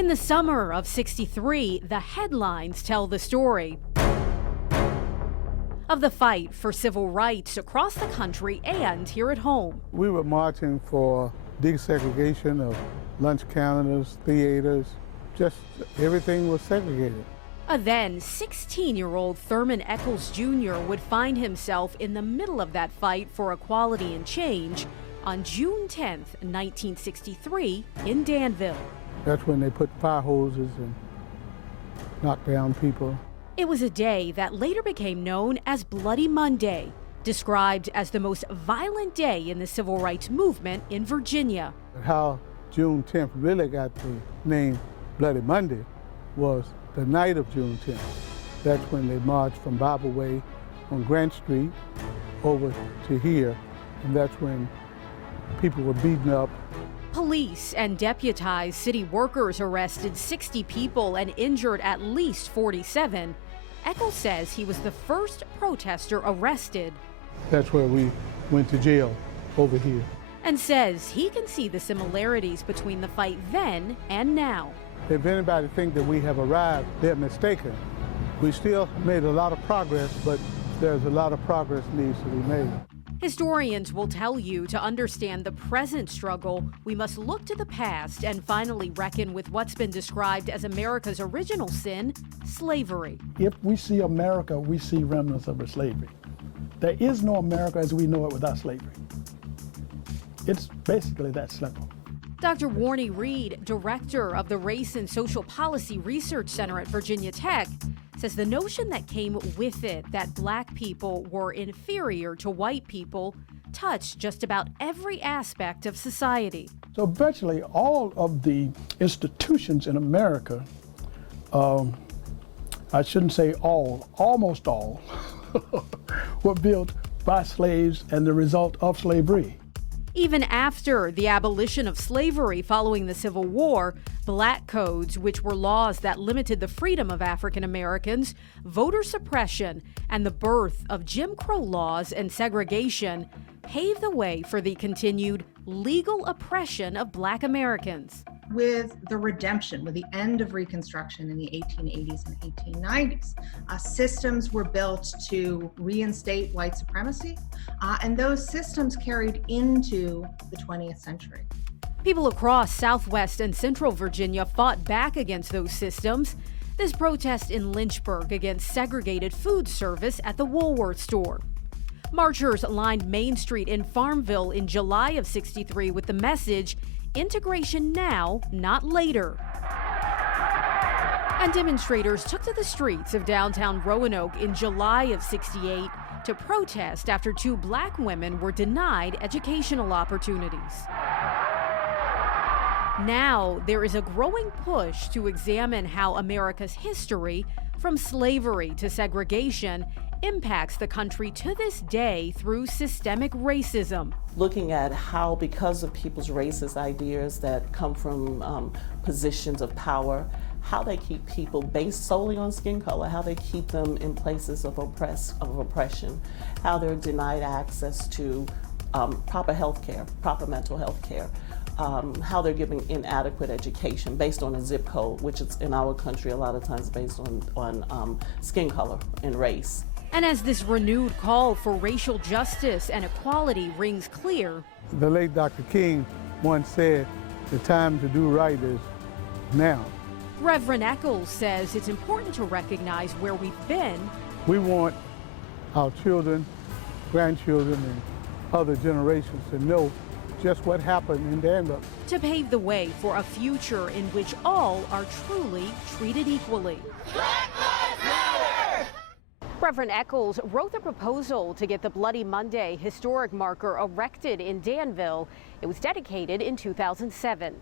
In the summer of '63, the headlines tell the story of the fight for civil rights across the country and here at home. We were marching for desegregation of lunch counters, theaters, just everything was segregated. A then 16-year-old Thurman Eccles Jr. would find himself in the middle of that fight for equality and change on June 10th, 1963 in Danville. That's when they put fire hoses and knocked down people. It was a day that later became known as Bloody Monday, described as the most violent day in the civil rights movement in Virginia. How June 10th really got the name Bloody Monday was the night of June 10th. That's when they marched from Bible Way on Grant Street over to here, and that's when people were beaten up. Police and deputized city workers arrested 60 people and injured at least 47. Eccles says he was the first protester arrested. That's where we went to jail, over here. And says he can see the similarities between the fight then and now. If anybody thinks that we have arrived, they're mistaken. We still made a lot of progress, but there's a lot of progress needs to be made. Historians will tell you to understand the present struggle, we must look to the past and finally reckon with what's been described as America's original sin, slavery. If we see America, we see remnants of slavery. There is no America as we know it without slavery. It's basically that simple. Dr. Warnie Reed, director of the Race and Social Policy Research Center at Virginia Tech, says the notion that came with it, that black people were inferior to white people, touched just about every aspect of society. So virtually all of the institutions in America, I shouldn't say all, almost all, were built by slaves and the result of slavery. Even after the abolition of slavery following the Civil War, black codes, which were laws that limited the freedom of African Americans, voter suppression, and the birth of Jim Crow laws and segregation, paved the way for the continued legal oppression of black Americans. With the redemption, with the end of Reconstruction in the 1880s and 1890s, systems were built to reinstate white supremacy, and those systems carried into the 20th century. People across Southwest and Central Virginia fought back against those systems. This protest in Lynchburg against segregated food service at the Woolworth store. Marchers lined Main Street in Farmville in July of '63 with the message, "Integration now, not later." And demonstrators took to the streets of downtown Roanoke in July of '68 to protest after 2 black women were denied educational opportunities. Now, there is a growing push to examine how America's history, from slavery to segregation, impacts the country to this day through systemic racism. Looking at how, because of people's racist ideas that come from positions of power, how they keep people based solely on skin color, how they keep them in places of oppression, how they're denied access to proper health care, proper mental health care, how they're giving inadequate education based on a zip code, which is in our country a lot of times based on skin color and race. And as this renewed call for racial justice and equality rings clear, The late Dr. King once said, the time to do right is now. Reverend Eccles says it's important to recognize where we've been. We want our children, grandchildren, and other generations to know just what happened in Danville. To pave the way for a future in which all are truly treated equally. Reverend Eccles wrote the proposal to get the Bloody Monday historic marker erected in Danville. It was dedicated in 2007.